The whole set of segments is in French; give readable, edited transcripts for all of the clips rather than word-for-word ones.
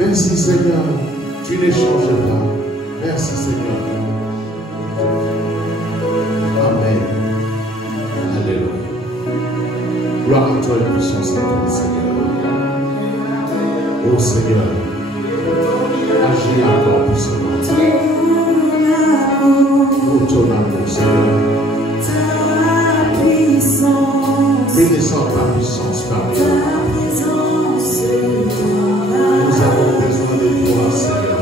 Merci Seigneur, tu ne changes pas. Merci Seigneur. Amen. Alléluia. Gloire à toi et puissance à toi Seigneur. Oh Seigneur, agis encore puissamment. Pour ton amour Seigneur. Mais descends ta puissance parmi nous. Nous avons besoin de toi, Seigneur.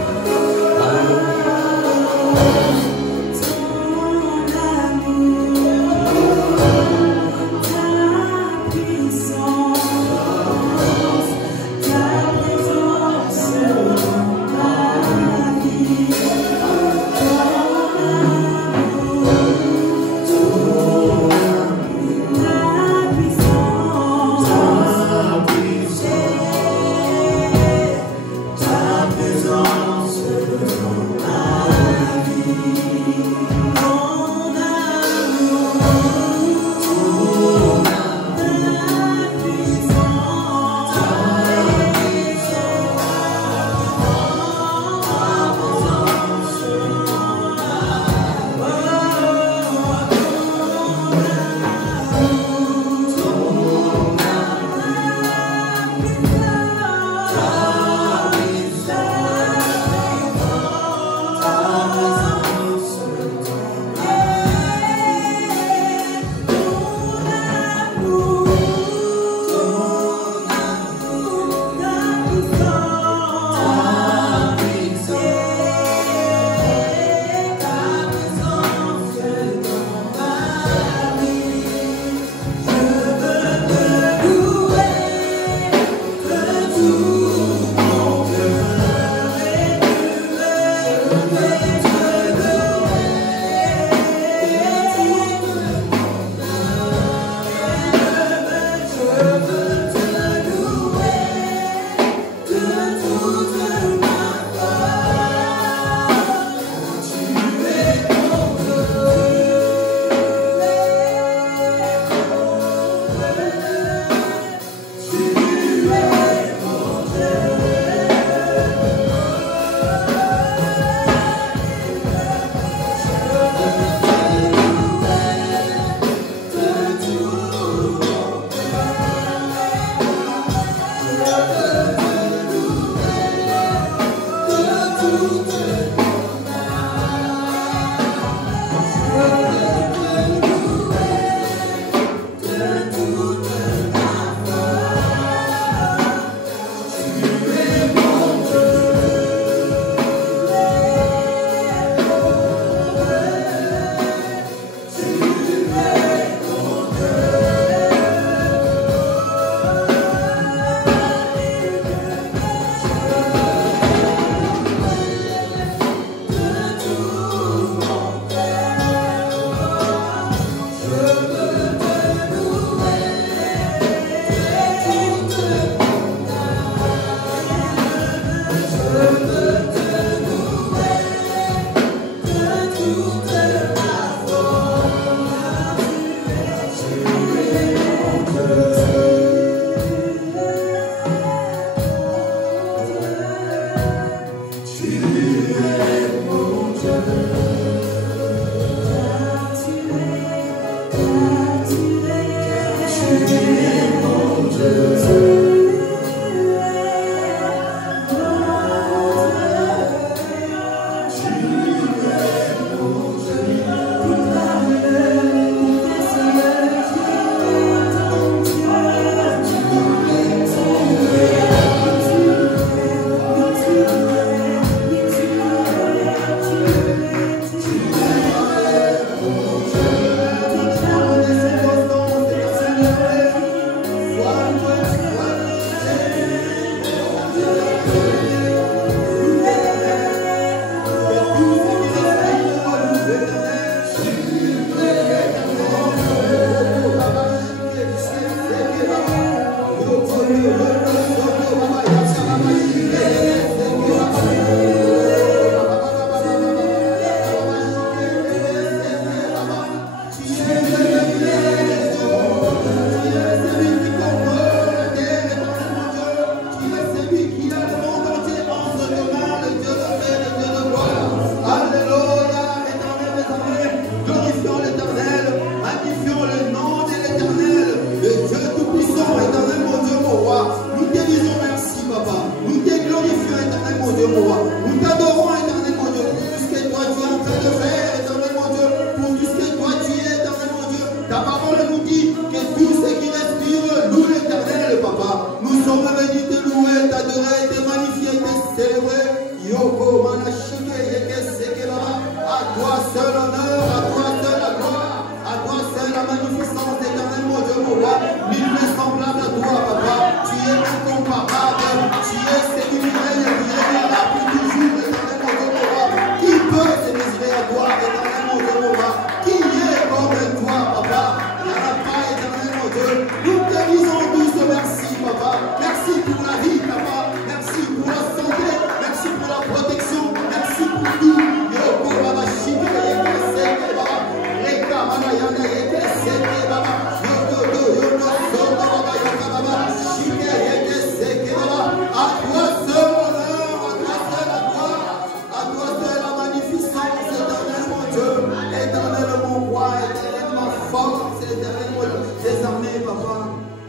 Dieu, mon roi. Nous t'adorons, éternel mon Dieu, pour tout ce que toi tu es en train de faire, éternel mon Dieu, pour tout ce que toi tu es, éternel mon Dieu. Ta parole nous dit que tout ce qui respire loue l'éternel, papa. Nous sommes venus te louer, t'adorer, te magnifier, te célébrer. Yoko, Manashike, Yeke, Sekeba. À toi seul honneur, à toi seul la gloire, à toi seul la magnificence, éternel mon Dieu, mon roi. Nul n'est semblable à toi, papa. Tu es incomparable, tu es celui qui règne et qui régnera pour toujours, éternel mon Dieu, mon roi. Qui peut se mesurer à toi, éternel mon Dieu, mon roi? Qui est comme toi, papa? Il n'y en a pas, éternel mon Dieu. Nous te disons tous merci, papa. Merci pour la vie, papa. Merci pour la santé. Merci pour la protection. Merci pour tout. Yoko, baba, shike, yeke, seke, baba. Reka, baba, yana, yeke, seke, baba. Yoko, yono, soto, baba, yaka, baba. Shike, yeke, seke, baba. À toi seul honneur, à toi seul la gloire, à toi seul la magnificence, éternel mon Dieu, éternel mon roi, éternel ma force, éternel mon des armées, papa.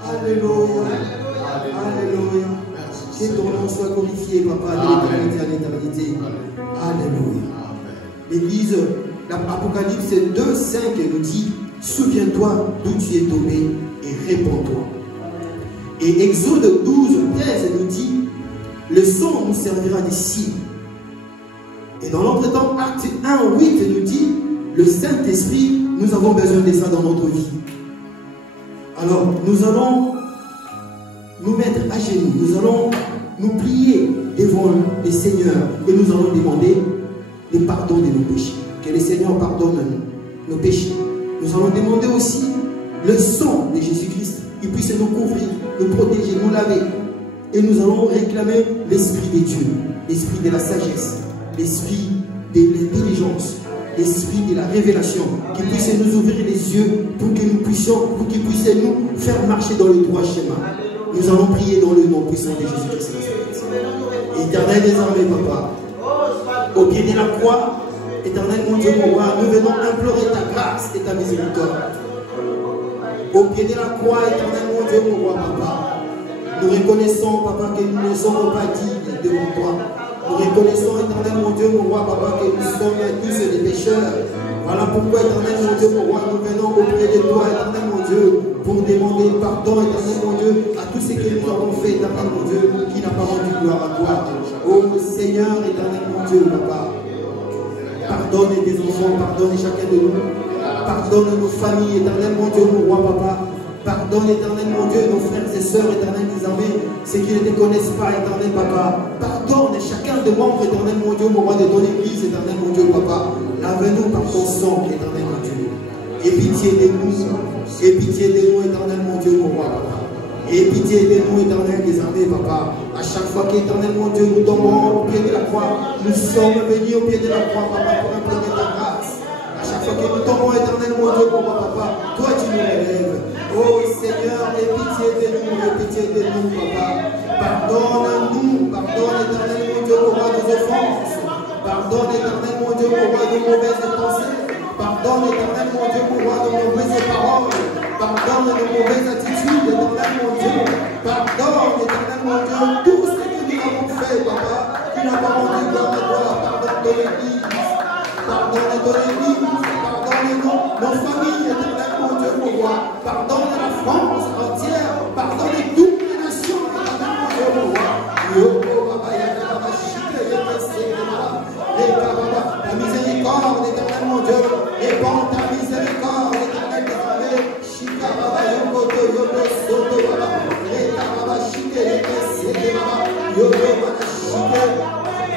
Alléluia. Alléluia. Que ton nom soit glorifié, papa, de l'éternité à l'éternité. Alléluia. L'Église, l'Apocalypse 2:5 nous dit: souviens-toi d'où tu es tombé et répands-toi. Et Exode 12:13 nous dit: le sang nous servira de signe. Et dans l'entretemps, Acte 1:8 nous dit: le Saint-Esprit, nous avons besoin de ça dans notre vie. Alors, nous allons nous mettre à genoux, nous allons nous plier devant le Seigneur et nous allons demander le pardon de nos péchés. Que le Seigneur pardonne nos péchés. Nous allons demander aussi le sang de Jésus-Christ, qu'il puisse nous couvrir, nous protéger, nous laver. Et nous allons réclamer l'Esprit de Dieu, l'Esprit de la sagesse, l'Esprit de l'intelligence, l'Esprit de la révélation, qui puisse nous ouvrir les yeux pour que nous puissions, pour qu'il puisse nous faire marcher dans le droit chemin. Nous allons prier dans le nom puissant de Jésus-Christ. Éternel des armées, papa, au pied de la croix, éternel mon Dieu, mon roi, nous venons implorer ta grâce et ta miséricorde. Au pied de la croix, éternel mon Dieu, mon roi, papa, nous reconnaissons, papa, que nous ne sommes pas dignes devant toi. Nous reconnaissons, éternel mon Dieu, mon roi, papa, que nous sommes tous des pécheurs. Voilà pourquoi, éternel mon Dieu, mon roi, nous venons auprès de toi, éternel mon Dieu, pour demander pardon, éternel mon Dieu, à tout ce que nous avons fait, éternel mon Dieu, qui n'a pas rendu gloire à toi. Oh Seigneur, éternel mon Dieu, papa, pardonne tes enfants, pardonne chacun de nous, pardonne nos familles, éternel mon Dieu, mon roi, papa. Pardonne, éternel mon Dieu, nos frères et sœurs, éternel des armées, ceux qui ne te connaissent pas, éternel papa. Pardonne chacun des membres, éternel mon Dieu, mon roi de ton église, éternel mon Dieu, papa. Lave-nous par ton sang, éternel mon Dieu. Et pitié de nous, et pitié de nous, éternel mon Dieu, mon roi, papa. Et pitié de nous, éternel des armées, papa. À chaque fois qu'éternel mon Dieu, nous tombons au pied de la croix, nous sommes venus au pied de la croix, papa, pour implorer ta grâce. À chaque fois que nous tombons, éternel mon Dieu, mon roi, papa, toi tu nous relèves. Oh Seigneur, aie pitié de nous, papa. Pardonne-nous, pardonne, éternel mon Dieu, mon roi, nos offenses. Pardonne, éternel mon Dieu, mon roi, nos mauvaises pensées. Pardonne, éternel mon Dieu, mon roi, nos mauvaises paroles. Pardonne nos mauvaises attitudes, éternel mon Dieu. Pardonne, éternel mon Dieu, tout ce que nous avons fait, papa, qui n'a pas rendu gloire à toi. Pardonne ton église. Pardonne ton église. Pardonne nos familles, éternel mon Dieu, mon roi. Pardonne la France entière. Pardonne toutes les nations, éternel mon Dieu, mon roi. Yoko, baba, yaka, baba, shike, yaka, seke, baba. Reka, baba, ta miséricorde, éternel mon Dieu. Répands ta miséricorde, éternel des armées. Shika, baba, yoko, yoko, soto, baba. Reka, baba, shike, yaka, seke, baba. Yoko, baba, shike.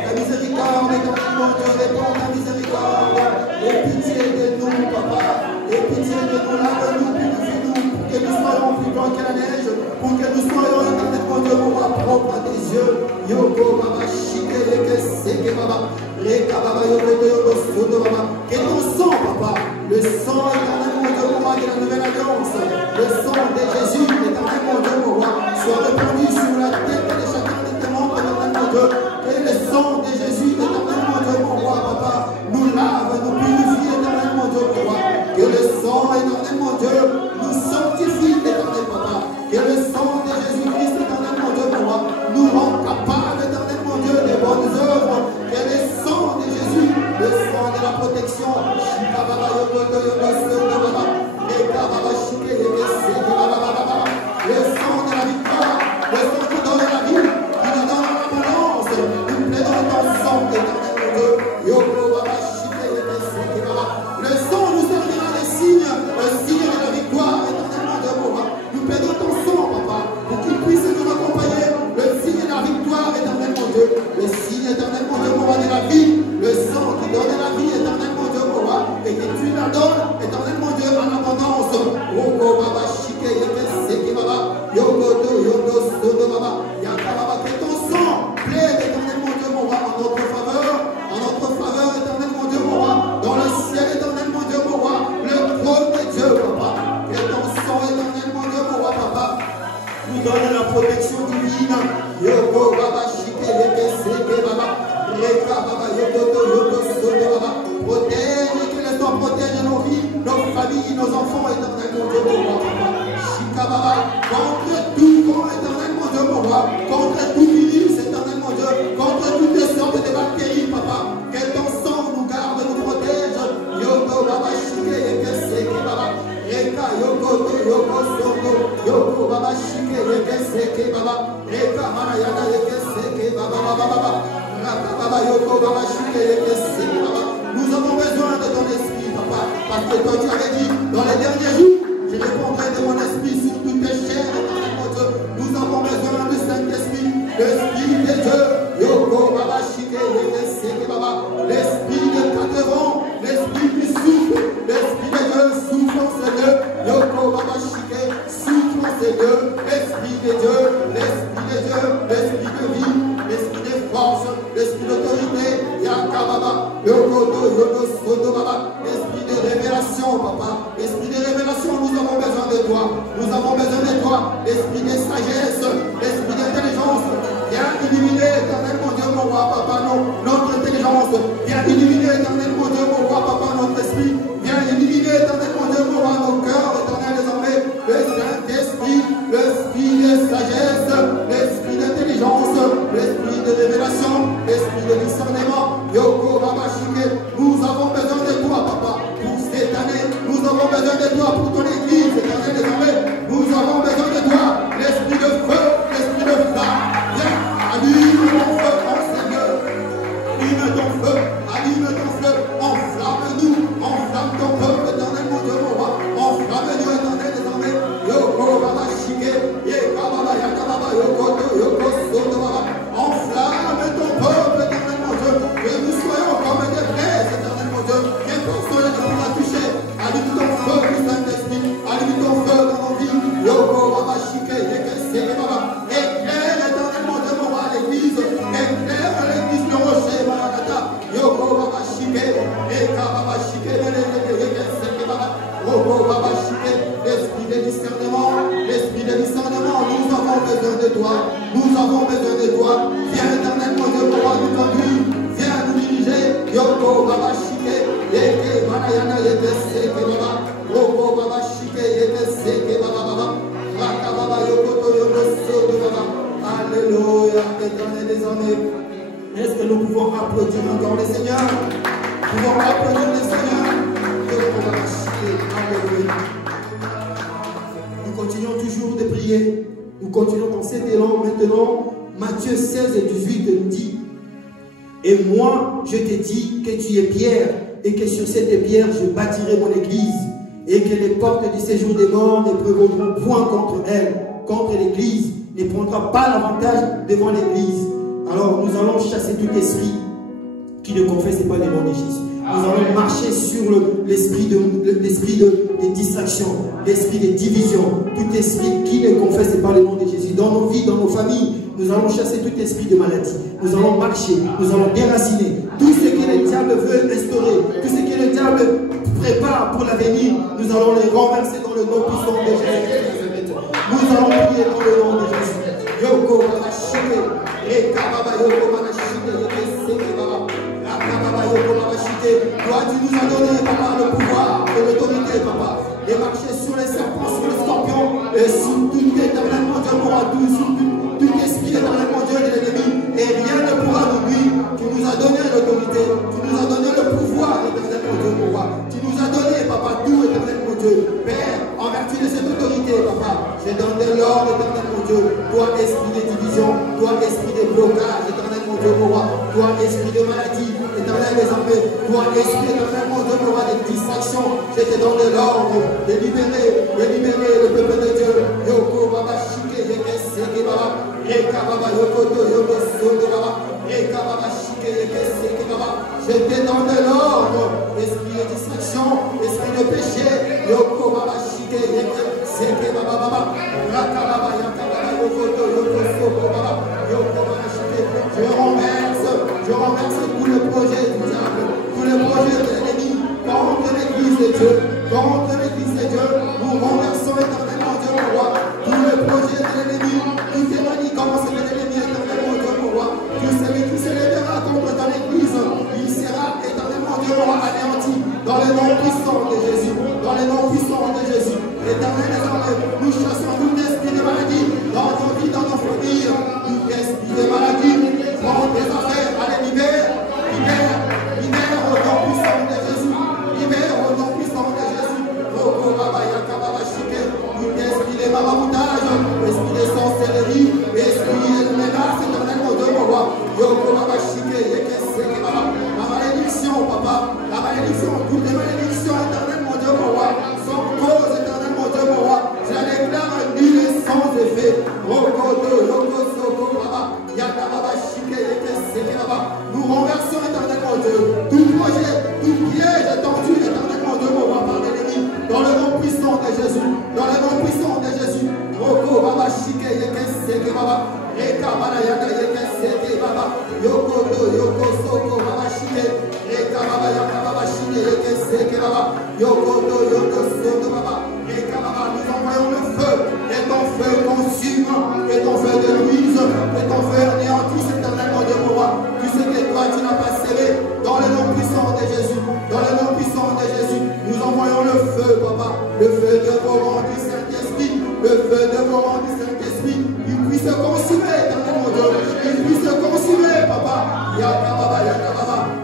Ta miséricorde, éternel mon Dieu. Répands ta miséricorde. Et pitié de nous, papa. Et pitié de nous, lave-nous, purifie-nous, pour que nous soyons plus blancs que la neige, pour que nous soyons, éternel mon Dieu, mon roi, propre à tes yeux. Yoko, baba, shike, yeke, seke, baba. Reka, baba, yoko, yoko, soto, baba. Que ton sang, papa, le sang, éternel mon Dieu, mon roi, de la nouvelle alliance, le sang de Jésus, éternel mon Dieu, mon roi, soit répandu sur la tête de chacun de tes membres, éternel mon Dieu. Que le sang de Jésus, éternel mon Dieu, mon roi, papa, nous lave, nous purifie, éternel mon Dieu, mon roi. Que le sang, éternel mon Dieu, nous sanctifie, éternel papa. Que le sang de Jésus-Christ, éternel mon Dieu, mon roi, nous rend capables, éternel mon Dieu, des bonnes œuvres. Nous plaidons ton sang, éternel mon Dieu. Yoko Baba Shike Yeke Baba. Le sang nous servira de signe de la victoire, éternel mon Dieu, Baba. Nous plaidons ton sang, papa, pour qu'il puisse nous accompagner. Le signe de la victoire, éternel mon Dieu. Le signe, éternel mon Dieu, Baba, de la vie. Le sang qui donne la vie, éternel mon Dieu, Baba. Et que tu la donnes, éternel mon Dieu, en abondance. Yoko Baba Shike Yeke Baba. Yoko Yoko Sodo Baba. Yaka Baba, que ton sang plaide, éternel mon Dieu, Baba, en notre faveur, éternel mon Dieu, Baba, dans le ciel, éternel mon Dieu, Baba, le trône de Dieu, papa. Que ton sang, éternel mon Dieu, Baba, nous donne la protection divine. Yoko Baba Shike Yeke Seke Baba. Reka Baba Yoko Sodo Baba. Protège, que le sang protège nos vies, nos familles, nos enfants, éternel mon Dieu, Baba. Shika Baba, contre tout, éternel mon Dieu, Baba, contre tout virus, éternel mon Dieu, contre toutes les sortes de bactéries, papa. Que ton sang nous garde, nous protège. Yoko Baba Shike Yeke Seke Baba. Reka Yoko Sodo. Yoko Baba Shike Yeke Seke Baba. Reka Manayana Yeke Seke Baba Baba. Raka Baba Yoko Baba Shike Yeke Seke Baba. Nous avons besoin de ton esprit, papa, parce que toi tu avais dit dans les derniers jours, je répondrai de mon esprit sur toutes tes chairs, éternel mon Dieu. Nous avons besoin du Saint-Esprit, l'esprit de Dieu. Yoko Baba Shike Yeke Seke Baba. L'esprit de 4 ans, l'esprit qui souffle, l'esprit de Dieu souffle en ces deux. Yoko Baba Shike souffle en ces deux. L'esprit de Dieu, l'esprit de Dieu, l'esprit de vie, l'esprit de force, l'esprit d'autorité. Yaka Baba, Yoko Sodo Baba. L'esprit de révélation, papa. L'esprit de révélation, nous avons besoin de toi. Nous avons besoin de toi. L'esprit de sagesse, l'esprit d'intelligence. Viens illuminer, éternel mon Dieu, mon roi, papa, notre intelligence. Viens illuminer, éternel mon Dieu, mon roi, papa, notre esprit. Viens illuminer, éternel mon Dieu, mon roi, nos cœurs, éternel désormais. Le Saint-Esprit, l'esprit de sagesse, l'esprit d'intelligence, l'esprit de révélation, l'esprit de discernement. Yoko Baba Shike, nous avons besoin de toi, papa, pour cette année. Nous avons besoin de toi pour ton église, éternel désormais. Nous avons besoin de toi, l'esprit de feu, l'esprit de flamme. Viens, allume ton feu, mon Seigneur. Allume ton feu, enflamme-nous, enflamme ton peuple, éternel mon Dieu, mon roi. Enflamme-nous, éternel désormais. Yoko Baba Shike, Yeka Baba, Yaka Baba, Yoko Sodo Baba. Enflamme ton peuple, éternel mon Dieu. Que nous soyons comme des frères, éternel mon Dieu. Que personne ne pourra toucher. Allume ton feu, Saint-Esprit. Allume ton feu dans nos vies. Yoko Baba Shike, Yeke Seke Baba. Éclaire, éternel mon Dieu, mon roi, l'église. Éclaire l'église de Rocher, Maranatha. Yoko Baba Shike, Yeka Baba Shike, Yeke Seke Baba. Yoko Baba Shike, l'esprit de discernement, nous avons besoin de toi. Nous avons besoin de toi. Viens, éternel mon Dieu, pour nous conduire. Viens nous diriger. Yoko Baba Shike, Yeke Manayana Yeke Seke Baba. Yoko Baba Shike, Yeke Seke Baba Baba. Raka Baba Yoko Sodo Baba. Alléluia, éternel désormais. Est-ce que nous pouvons applaudir encore le Seigneur? Nous pouvons applaudir le Seigneur. Yoko Baba Shike, alléluia. Nous continuons toujours de prier. Nous continuons dans cet élan maintenant. Matthieu 16 et 18 nous dit: et moi, je te dis que tu es Pierre, et que sur cette pierre, je bâtirai mon église, et que les portes du séjour des morts ne prévaudront point contre elle, contre l'église, ne prendra pas l'avantage devant l'église. Alors, nous allons chasser tout esprit qui ne confesse pas le nom de Jésus. Nous allons marcher sur l'esprit de distraction, l'esprit de division, tout esprit qui ne confesse pas le nom de Jésus. Dans nos vies, dans nos familles, nous allons chasser tout esprit de maladie. Nous allons marcher, nous allons déraciner tout ce que le diable veut restaurer, tout ce que le diable prépare pour l'avenir. Nous allons les renverser dans le nom puissant de Jésus. Nous allons prier dans le nom de Jésus. Yoko Baba Shike, Reka Baba Yoko Baba Shike, Yeke Seke Baba. Toi, tu nous as donné, papa, le pouvoir et l'autorité, papa, de marcher sur les serpents, sur les scorpions, et sur tout éternellement Dieu pourra tout, sur tout esprit éternellement Dieu de l'ennemi, et rien ne pourra nous nuire. Tu nous as donné l'autorité, tu nous as donné le pouvoir éternellement Dieu pourra. Tu nous as donné, papa, tout éternellement Dieu. Père, en vertu de cette autorité, papa, j'ai donné l'ordre éternellement Dieu. Toi, esprit de division, toi, esprit de blocage, éternellement Dieu. mon roi. Toi, esprit de maladie, éternel des armées. Toi, esprit éternel, mon Dieu, mon roi, des distractions. Je te donne de l'ordre, de libérer le peuple de Dieu. Yoko, Baba, Shike, Yeke, Seke, Baba. Reka, Baba, Yoko, Yoko, Soto, Baba. Reka, Baba, Shike, Yeke, Seke, Baba. Je te donne de l'ordre, esprit de distraction, esprit de péché. Yoko, Baba, Shike, Yeke, Seke, Baba, Baba. Raka, Baba, Yaka, Baba, Yoko, Yoko, Soto, Baba. Yoko, Baba, Shike. Je renverse tout le projet du diable, tout le projet de l'ennemi contre l'église de Dieu, contre l'église de Dieu. Nous renversons éternellement Dieu, mon roi, tout le projet de l'ennemi, tout est manigancé de l'ennemi éternellement Dieu, mon roi. Tout celui qui se lèvera contre ton église, il sera éternellement Dieu, mon roi, anéanti dans le nom puissant de Jésus, dans le nom puissant de Jésus. Éternel des armées, nous chassons tout esprit de maladie dans nos vies, dans nos familles, tout esprit de maladie. Prends tes affaires, allez, libère au nom puissant de Jésus, libère au nom puissant de Jésus. Roko Baba Yaka Baba Shike, tout esprit de maraboutage, esprit de sorcellerie, esprit de menace, éternel mon Dieu, mon roi. Yoko Baba Shike, Yeke Seke Baba, la malédiction, papa, la malédiction, toutes les malédictions, éternel mon Dieu, mon roi, sans cause, éternel mon Dieu, mon roi, je la déclare nulle et sans effet. Roko Yoko Soko Baba, Yaka Baba Shike. Nous renversons éternellement Dieu tout projet, tout piège tendu éternellement Dieu, mon roi, par l'ennemi, dans le nom puissant de Jésus, dans le nom puissant de Jésus. Roko Baba Shike Yeke Seke Baba, Reka Baba Yaka Yeke Seke Baba, Yoko Yoko Soko Baba Shike, Reka Baba Yaka Baba Shike Yeke Seke Baba, Yoko Yoko Soko Baba, Reka Baba. Nous envoyons le feu, et ton feu consume, et ton feu détruise, et ton feu anéantisse éternellement Dieu, mon roi. Tout ce que toi tu n'as pas scellé, dans le nom puissant de Jésus, dans le nom puissant de Jésus, nous envoyons le feu, papa, le feu dévorant du Saint-Esprit, le feu dévorant du Saint-Esprit, il puisse se consumer, éternellement Dieu, il puisse se consumer, papa, Yaka Baba,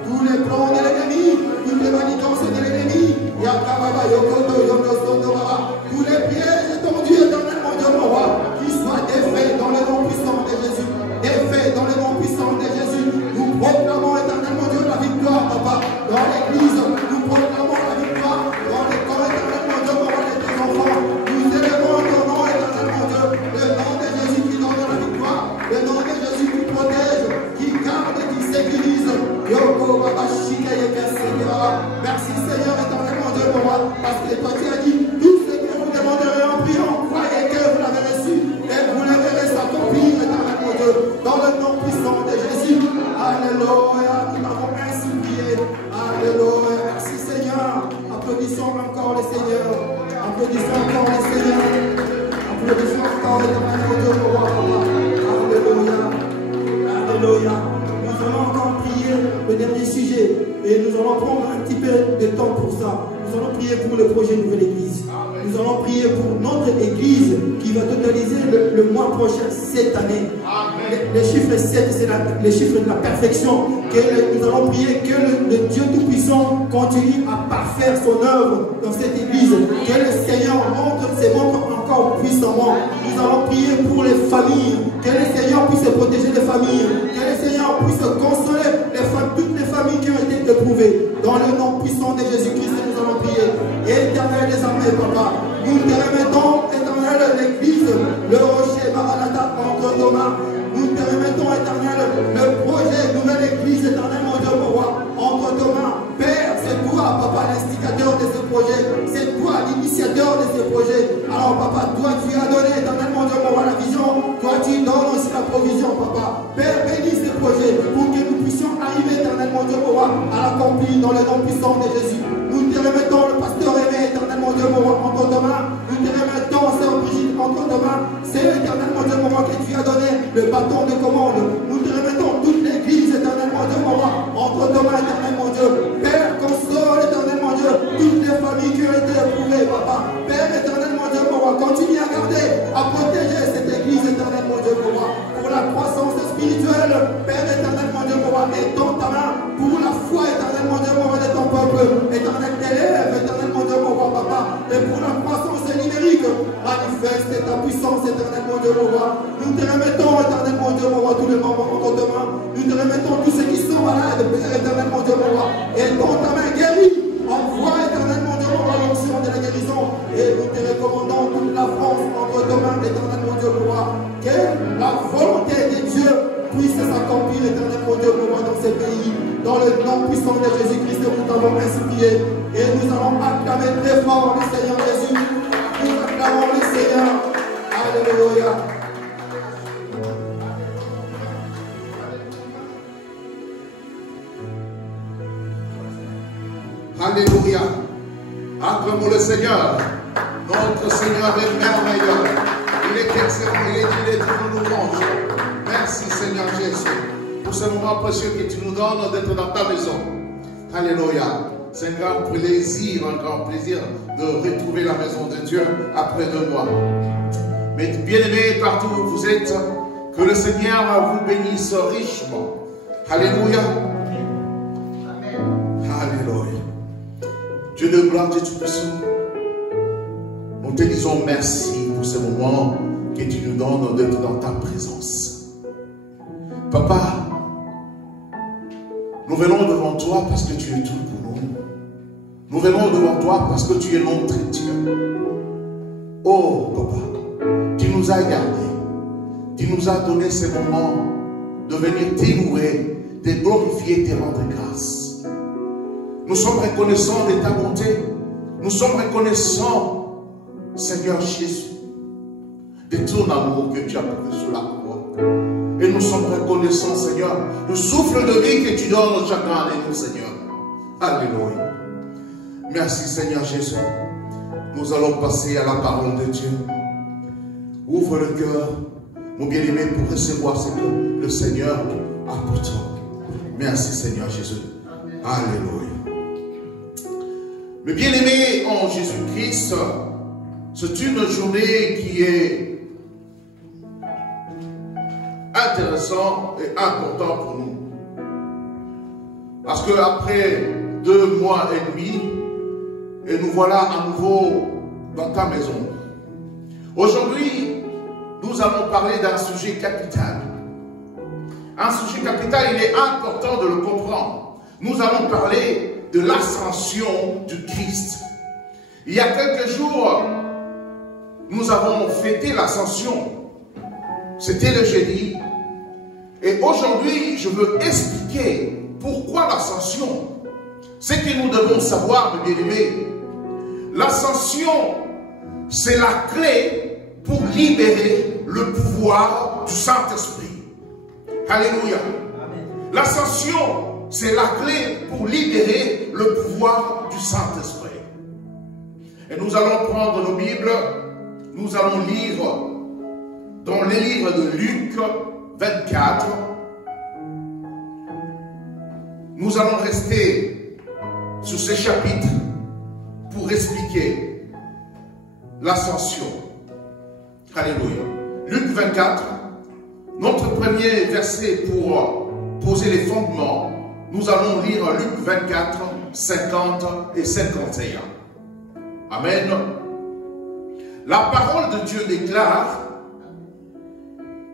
tous les plans de l'ennemi, toutes les manigances de l'ennemi, Yaka Baba, Yokoto, Yokosoto Baba, tous les pièges tendus, éternellement Dieu, mon roi, qui soient défaits dans le nom puissant de Jésus, défaits dans le nom puissant de Jésus. Nous proclamons éternellement Dieu la victoire, papa, dans l'église. Nous proclamons la victoire dans les corps, éternellement Dieu, mon roi, de tes enfants. Nous élevons ton nom, éternellement Dieu, le nom de Jésus qui donne la victoire, le nom de Jésus qui protège, qui garde, qui sécurise. Yoko Baba Shika Yeke Seke Baba. Merci Seigneur, éternellement Dieu, mon roi, parce que toi tu as dit tout ce que vous demanderez en priant, croyez que vous l'avez reçu et vous le verrez s'accomplir, éternellement Dieu, dans le nom puissant de Jésus. Alléluia, nous avons ainsi prié. Alléluia, merci Seigneur. Applaudissons encore le Seigneur. Applaudissons encore le Seigneur. Applaudissons encore l'éternel Dieu, mon roi, papa. Alléluia. Alléluia. Nous allons encore prier le dernier sujet. Et nous allons prendre un petit peu de temps pour ça. Nous allons prier pour le projet Nouvelle Église. Nous allons prier pour notre Église qui va totaliser le mois prochain, cette année. Le chiffre 7, c'est le chiffre de la perfection. Nous allons prier que le Dieu Tout-Puissant continue à parfaire son œuvre dans cette Église. Que le Seigneur se montre encore puissamment. Nous allons prier pour les familles. Que le Seigneur puisse protéger les familles. Que le Seigneur puisse consoler toutes les familles qui ont été éprouvées. Dans le nom puissant de Jésus-Christ, nous allons prier. Éternel des armées, papa, nous te remettons, éternel, l'église, le rocher Maranatha entre nos mains. Nous te remettons, éternel, le projet, nouvelle église, éternel, mon Dieu, mon roi, entre nos mains. Père, c'est toi, papa, l'instigateur de ce projet. C'est toi, l'initiateur de ce projet. Alors, papa, toi, tu as donné, éternel, mon Dieu, mon roi, la vision. Toi, tu donnes aussi la provision, papa. Père, bénis ce projet pour que nous puissions arriver, éternel, mon Dieu, mon roi, à l'accomplir dans le nom puissant de Jésus. Nous te remettons le pasteur aimé, éternel, mon Dieu, mon roi, entre nos mains. Nous te remettons, Sœur Brigitte, entre nos mains. C'est éternel, mon Dieu, mon roi, que tu as donné le bâton de commande. Nous te remettons toute l'église, éternel, mon Dieu, mon roi, entre nos mains, éternel, mon Dieu. Père, console, éternel, mon Dieu, toutes les familles qui ont été éprouvées, papa. Père, éternel, mon Dieu, mon roi, continue à garder, à protéger cette église, éternel, mon Dieu, mon roi, pour la croissance spirituelle. Père, éternel, mon Dieu, mon roi, étends ta main pour la foi, éternel, mon Dieu, mon roi, de ton peuple. Éternel, élève, éternel, mon Dieu, mon roi, papa, et pour la croissance numérique, manifeste ta puissance, éternel mon Dieu, mon roi. Nous te remettons, éternel mon Dieu, mon roi, tous les membres entre tes mains. Nous te remettons tous ceux qui sont malades, Père, éternel mon Dieu, mon roi. Et dans ta main guérie, envoie, éternel mon Dieu, mon roi, l'onction de la guérison. Et nous te recommandons toute la France entre tes mains, éternel mon Dieu, mon roi. Que la volonté de Dieu puisse s'accomplir, éternel mon Dieu, mon roi, dans ces pays. Dans le nom puissant de Jésus-Christ, nous t'avons ainsi prié. Et nous allons acclamer très fort le Seigneur Jésus. Nous acclamons le Seigneur. Alléluia. Alléluia. Acclamons le Seigneur. Notre Seigneur est merveilleux. Il est excellent. Il est digne de nous louanges. Merci Seigneur Jésus pour ce moment précieux que tu nous donnes d'être dans ta maison. Alléluia. C'est un grand plaisir de retrouver la maison de Dieu après 2 mois. Mais bien-aimés, partout où vous êtes, que le Seigneur vous bénisse richement. Alléluia. Amen. Alléluia. Dieu de gloire, Dieu Tout-Puissant, nous te disons merci pour ce moment que tu nous donnes d'être dans ta présence. Papa, nous venons devant toi parce que tu es tout pour nous. Nous venons devant toi parce que tu es notre Dieu. Oh, Papa, tu nous as gardés. Tu nous as donné ce moment de venir t'élouer, te glorifier, te rendre grâce. Nous sommes reconnaissants de ta bonté. Nous sommes reconnaissants, Seigneur Jésus, de ton amour que tu as prouvé sur la croix. Et nous sommes reconnaissants, Seigneur, du souffle de vie que tu donnes chacun de nous, Seigneur. Alléluia. Merci, Seigneur Jésus. Nous allons passer à la parole de Dieu. Ouvre le cœur, mon bien-aimé, pour recevoir ce que le Seigneur a pour toi. Merci, Seigneur Jésus. Alléluia. Mes bien-aimés en Jésus-Christ, c'est une journée qui est intéressante et importante pour nous. Parce qu'après 2 mois et demi, et nous voilà à nouveau dans ta maison. Aujourd'hui, nous allons parler d'un sujet capital. Un sujet capital, il est important de le comprendre. Nous allons parler de l'ascension du Christ. Il y a quelques jours, nous avons fêté l'ascension. C'était le jeudi. Et aujourd'hui, je veux expliquer pourquoi l'ascension. Ce que nous devons savoir, mes bien-aimés, l'ascension, c'est la clé pour libérer le pouvoir du Saint-Esprit. Alléluia. L'ascension, c'est la clé pour libérer le pouvoir du Saint-Esprit. Et nous allons prendre nos Bibles, nous allons lire dans les livres de Luc 24. Nous allons rester sur ces chapitres pour expliquer l'ascension. Alléluia. Luc 24, notre premier verset pour poser les fondements. Nous allons lire Luc 24, 50 et 51. Amen. La parole de Dieu déclare: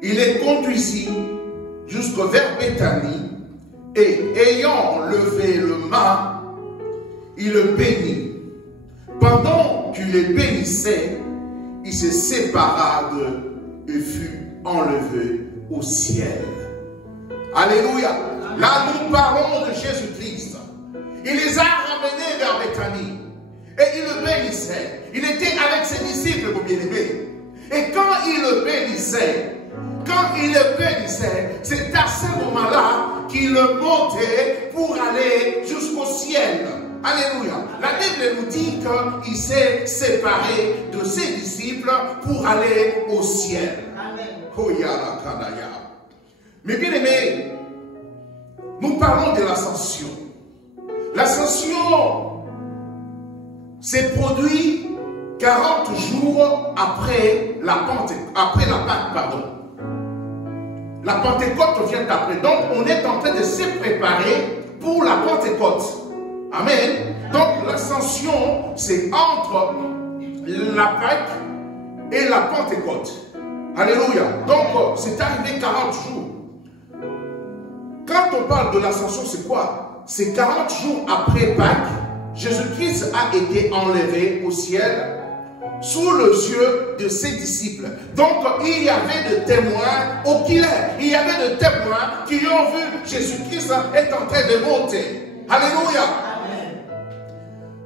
il les conduisit jusqu'au vers Béthanie, et ayant levé le main, il le bénit. Pendant qu'il les bénissait, il se sépara d'eux et fut enlevé au ciel. Alléluia. Là, nous parlons de Jésus-Christ. Il les a ramenés vers Béthanie. Et il le bénissait. Il était avec ses disciples, mon bien-aimé. Et quand il le bénissait, c'est à ce moment-là qu'il montait pour aller jusqu'au ciel. Alléluia. La Bible nous dit qu'il s'est séparé de ses disciples pour aller au ciel. Amen. Mais bien aimé, nous parlons de l'ascension. L'ascension s'est produite 40 jours après la Pâque, La Pentecôte vient après. Donc, on est en train de se préparer pour la Pentecôte. Amen. Donc, l'ascension, c'est entre la Pâque et la Pentecôte. Alléluia. Donc, c'est arrivé 40 jours. Quand on parle de l'ascension, c'est quoi? C'est 40 jours après Pâques, Jésus-Christ a été enlevé au ciel sous les yeux de ses disciples. Donc, il y avait des témoins oculaires. Il y avait des témoins qui ont vu Jésus-Christ être en train de monter. Alléluia. Amen.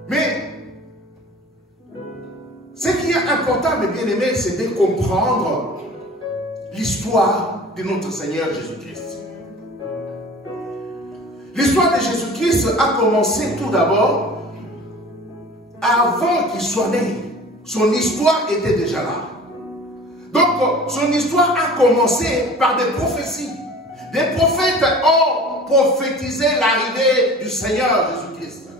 Mais, ce qui est important, mes bien-aimés, c'est de comprendre l'histoire de notre Seigneur Jésus-Christ. L'histoire de Jésus-Christ a commencé tout d'abord avant qu'il soit né. Son histoire était déjà là. Donc, son histoire a commencé par des prophéties. Des prophètes ont prophétisé l'arrivée du Seigneur Jésus-Christ.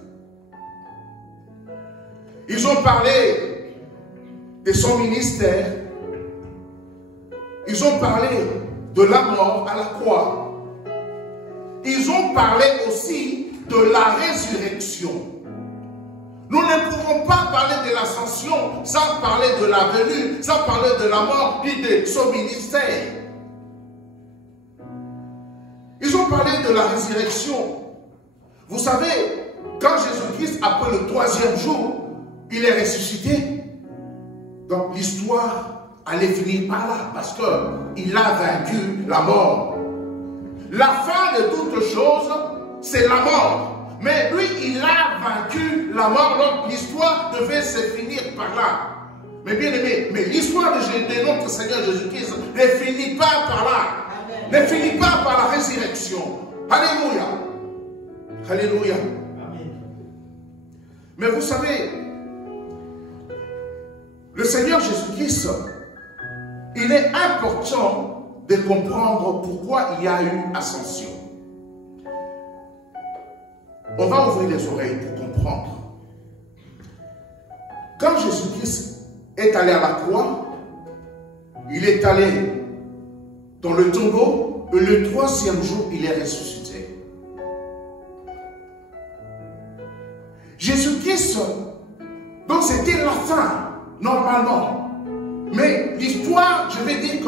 Ils ont parlé de son ministère. Ils ont parlé de la mort à la croix. Ils ont parlé aussi de la résurrection. Nous ne pouvons pas parler de l'ascension sans parler de la venue, sans parler de la mort ni de son ministère. Ils ont parlé de la résurrection. Vous savez, quand Jésus-Christ, après le 3e jour, il est ressuscité, donc l'histoire allait finir par là, parce qu'il a vaincu la mort. La fin de toutes choses, c'est la mort. Mais lui, il a vaincu la mort, donc l'histoire devait se finir par là. Mais bien aimé, mais l'histoire de notre Seigneur Jésus-Christ ne finit pas par là. Amen. Ne finit pas par la résurrection. Alléluia. Alléluia. Amen. Mais vous savez, le Seigneur Jésus-Christ, il est important de comprendre pourquoi il y a eu ascension. On va ouvrir les oreilles pour comprendre. Quand Jésus-Christ est allé à la croix, il est allé dans le tombeau et le 3e jour, il est ressuscité. Jésus-Christ, donc c'était la fin, normalement. Mais l'histoire, je vais dire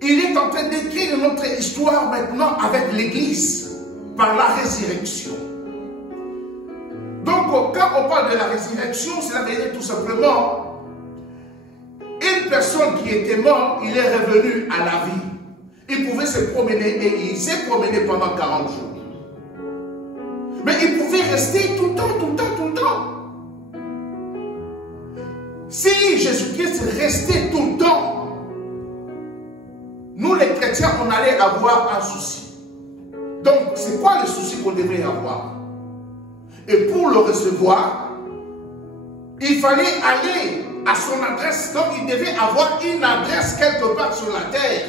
qu'il est en train d'écrire notre histoire maintenant avec l'Église, par la résurrection. Donc, quand on parle de la résurrection, cela veut dire tout simplement, une personne qui était morte, il est revenu à la vie. Il pouvait se promener et il s'est promené pendant 40 jours. Mais il pouvait rester tout le temps, tout le temps, tout le temps. Si Jésus-Christ restait tout le temps, nous les chrétiens, on allait avoir un souci. Donc, c'est quoi le souci qu'on devait avoir? Et pour le recevoir, il fallait aller à son adresse. Donc, il devait avoir une adresse quelque part sur la terre.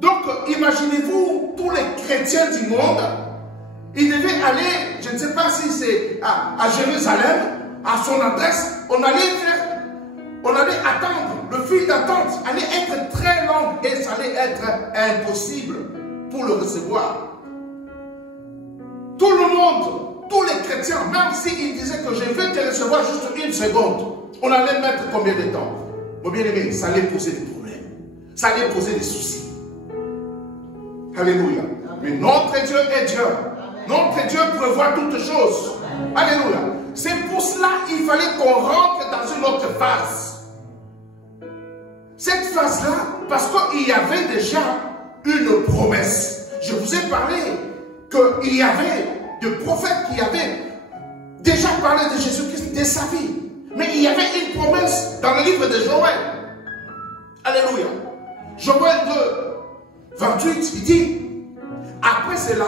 Donc, imaginez-vous, tous les chrétiens du monde, ils devaient aller, je ne sais pas si c'est à Jérusalem, à son adresse, on allait attendre, le fil d'attente allait être très long et ça allait être impossible pour le recevoir. Tout le monde, tous les chrétiens, même s'ils disaient que je vais te recevoir juste une seconde, on allait mettre combien de temps? Mon bien-aimé, ça allait poser des problèmes, ça allait poser des soucis. Alléluia. Mais notre Dieu est Dieu. Notre Dieu prévoit toutes choses. Alléluia. C'est pour cela qu'il fallait qu'on rentre dans une autre phase. Cette phase-là, parce qu'il y avait déjà une promesse. Je vous ai parlé qu'il y avait des prophètes qui avaient déjà parlé de Jésus-Christ, de sa vie. Mais il y avait une promesse dans le livre de Joël. Alléluia. Joël 2, 28, il dit, après cela,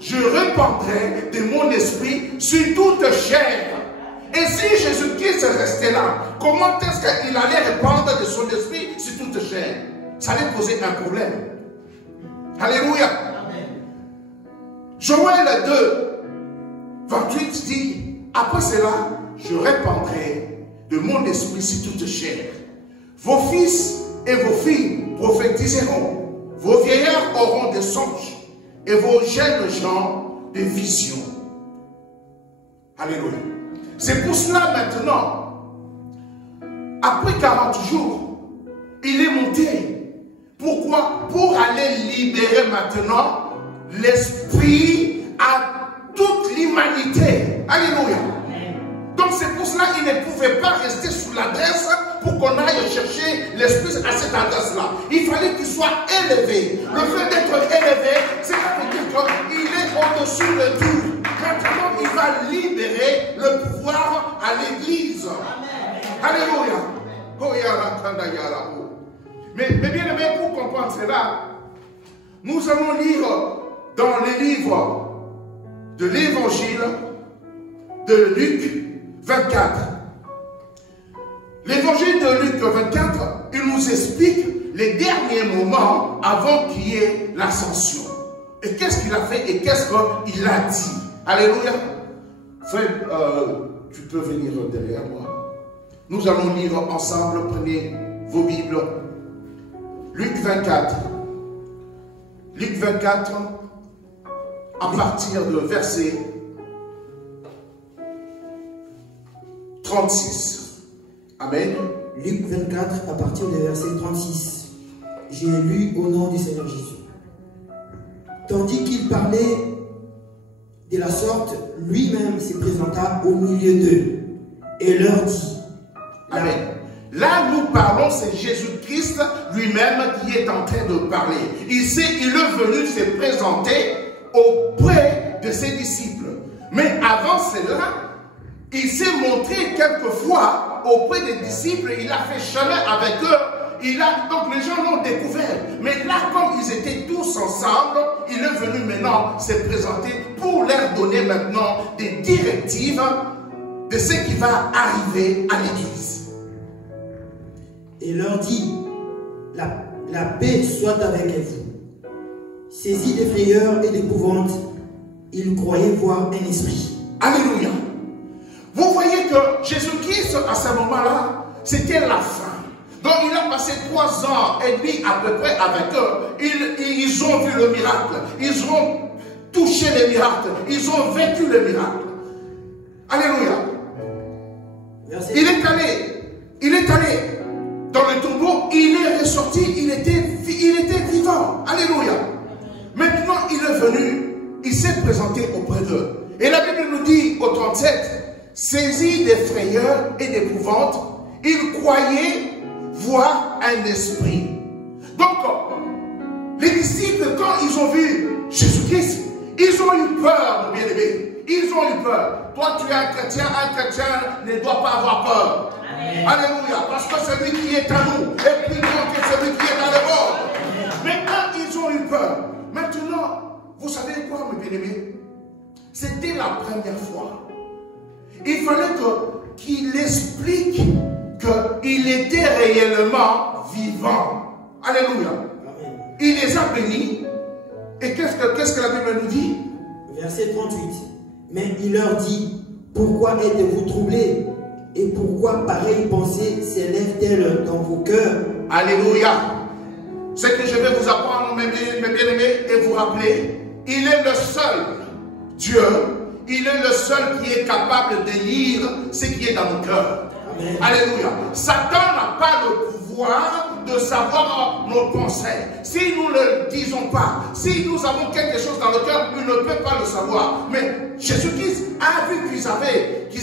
je répandrai de mon esprit sur toute chair. Et si Jésus-Christ restait là, comment est-ce qu'il allait répandre de son esprit sur toute chair? Ça allait poser un problème. Alléluia. Amen. Joël 2, 28 dit, après cela, je répandrai de mon esprit sur toute chair. Vos fils et vos filles prophétiseront. Vos vieillards auront des songes. Et vos jeunes gens des visions. Alléluia. C'est pour cela maintenant, après 40 jours, il est monté. Pourquoi? Pour aller libérer maintenant l'esprit à toute l'humanité. Alléluia. Donc c'est pour cela qu'il ne pouvait pas rester sous l'adresse pour qu'on aille chercher l'esprit à cette adresse-là. Il fallait qu'il soit élevé. Le fait d'être élevé, c'est qu'il est au-dessus de tout. Maintenant, il va libérer le pouvoir à l'église. Alléluia. Mais bien aimé, pour comprendre cela, nous allons lire dans les livres de l'évangile de Luc 24. L'évangile de Luc 24, il nous explique les derniers moments avant qu'il y ait l'ascension. Et qu'est-ce qu'il a fait et qu'est-ce qu'il a dit. Alléluia. Fred, tu peux venir derrière moi. Nous allons lire ensemble, prenez vos Bibles. Luc 24. Luc 24, à partir de verset 36. Amen. Luc 24, à partir du verset 36. J'ai lu au nom du Seigneur Jésus. Tandis qu'il parlait de la sorte, lui-même se présenta au milieu d'eux et leur dit. Amen. Là, nous parlons, c'est Jésus-Christ lui-même qui est en train de parler. Il est venu se présenter auprès de ses disciples. Mais avant cela, il s'est montré quelquefois auprès des disciples. Il a fait chemin avec eux. Donc les gens l'ont découvert. Mais là, comme ils étaient tous ensemble, il est venu maintenant se présenter pour leur donner maintenant des directives de ce qui va arriver à l'église. Et leur dit, la paix soit avec vous. Saisis de frayeur et d'épouvante, ils croyaient voir un esprit. Alléluia. Vous voyez que Jésus-Christ, à ce moment-là, c'était la fin. Donc il a passé 3 ans et demi à peu près avec eux. Ils ont vu le miracle. Ils ont touché les miracles. Ils ont vécu le miracle. Alléluia. Merci. Il est allé dans le tombeau, il est ressorti, il était vivant. Alléluia. Maintenant, il est venu, il s'est présenté auprès d'eux. Et la Bible nous dit au 37, saisi des frayeurs et d'épouvante, il croyait voir un esprit. Donc, les disciples, quand ils ont vu Jésus-Christ, ils ont eu peur, mon bien-aimé. Ils ont eu peur. Toi, tu es un chrétien ne doit pas avoir peur. Amen. Alléluia. Parce que celui qui est à nous est plus grand que celui qui est dans le monde. Mais quand ils ont eu peur, maintenant, vous savez quoi, mes bien-aimés? C'était la première fois. Il fallait qu'il explique qu'il était réellement vivant. Alléluia. Amen. Il les a bénis. Et qu'est-ce que la Bible nous dit? Verset 38. Mais il leur dit, pourquoi êtes-vous troublés? Et pourquoi pareille pensée s'élève-t-elle dans vos cœurs? Alléluia. Ce que je vais vous apprendre, mes bien-aimés, et vous rappeler, il est le seul Dieu, il est le seul qui est capable de lire ce qui est dans nos cœurs. Amen. Alléluia. Satan n'a pas le pouvoir de savoir nos pensées. Si nous ne le disons pas, si nous avons quelque chose dans le cœur, il ne peut pas le savoir. Mais Jésus-Christ a vu qu'ils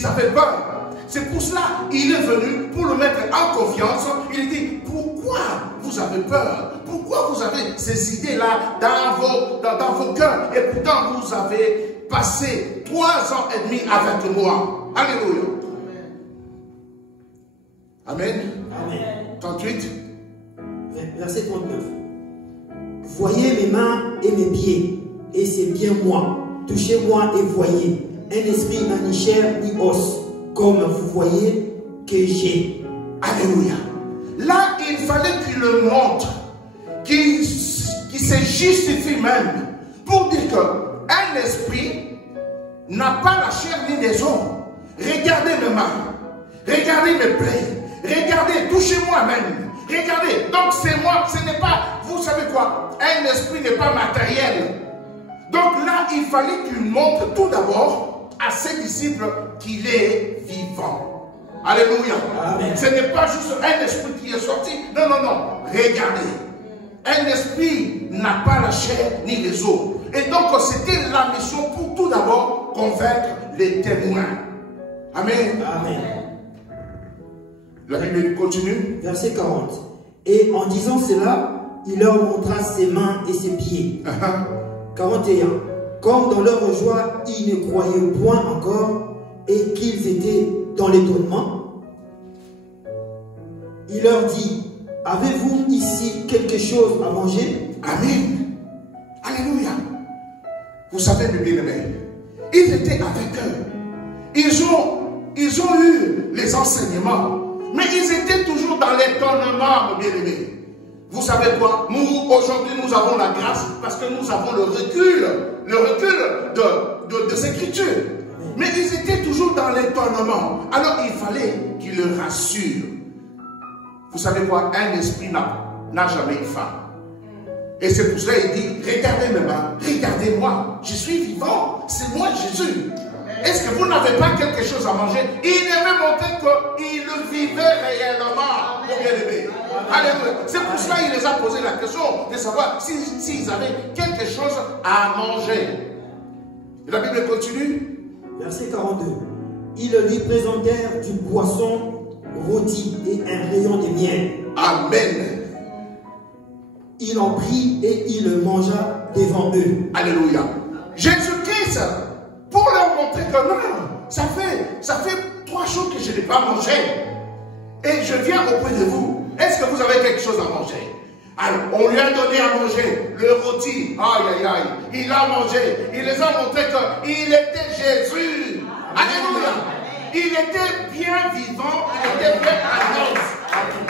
avaient peur. C'est pour cela qu'il est venu pour le mettre en confiance. Il dit, pourquoi vous avez peur? Pourquoi vous avez ces idées-là dans vos cœurs? Et pourtant, vous avez passé 3 ans et demi avec moi. Alléluia. Amen. Amen. 38. Verset 39. Voyez mes mains et mes pieds, et c'est bien moi. Touchez-moi et voyez. Un esprit n'a ni chair ni os, comme vous voyez que j'ai. Alléluia. Là, il fallait qu'il le montre, qu'il se justifie même, pour dire qu'un esprit n'a pas la chair ni les os. Regardez mes mains, regardez mes plaies, regardez, touchez-moi même. Regardez, donc c'est moi, ce n'est pas, vous savez quoi, un esprit n'est pas matériel. Donc là, il fallait qu'il montre tout d'abord à ses disciples qu'il est vivant. Alléluia. Amen. Ce n'est pas juste un esprit qui est sorti. Non, non, non. Regardez. Un esprit n'a pas la chair ni les os. Et donc, c'était la mission pour tout d'abord convaincre les témoins. Amen. Amen. La Bible continue. Verset 40. Et en disant cela, il leur montra ses mains et ses pieds. 41. Comme dans leur joie, ils ne croyaient point encore et qu'ils étaient dans l'étonnement, il leur dit, avez-vous ici quelque chose à manger? Amen. Alléluia. Vous savez, mes bien-aimés, ils étaient avec eux. Ils ont eu les enseignements, mais ils étaient toujours dans l'étonnement, mes bien-aimés. Vous savez quoi? Nous, aujourd'hui, nous avons la grâce parce que nous avons le recul de ces Écritures. Mais ils étaient toujours dans l'étonnement. Alors, il fallait qu'ils le rassurent. Vous savez quoi? Un esprit n'a jamais eu faim. Et c'est pour cela qu'il dit, regardez mes mains, regardez-moi, je suis vivant, c'est moi Jésus. Est-ce que vous n'avez pas quelque chose à manger? Il avait montré qu'il le vivait réellement, mon bien-aimé. Alléluia. C'est pour cela qu'il les a posé la question de savoir s'ils avaient quelque chose à manger. Et la Bible continue. Verset 42. Ils lui présentèrent du poisson rôti et un rayon de miel. Amen. Il en prit et il le mangea devant eux. Alléluia. Jésus-Christ, pour leur montrer que non, ça fait 3 jours que je n'ai pas mangé. Et je viens auprès de vous. Est-ce que vous avez quelque chose à manger? Alors, on lui a donné à manger le rôti. Aïe, aïe, aïe. Il a mangé. Il les a montré qu'il était Jésus. Alléluia. Il était bien vivant. Il était bien à l'os.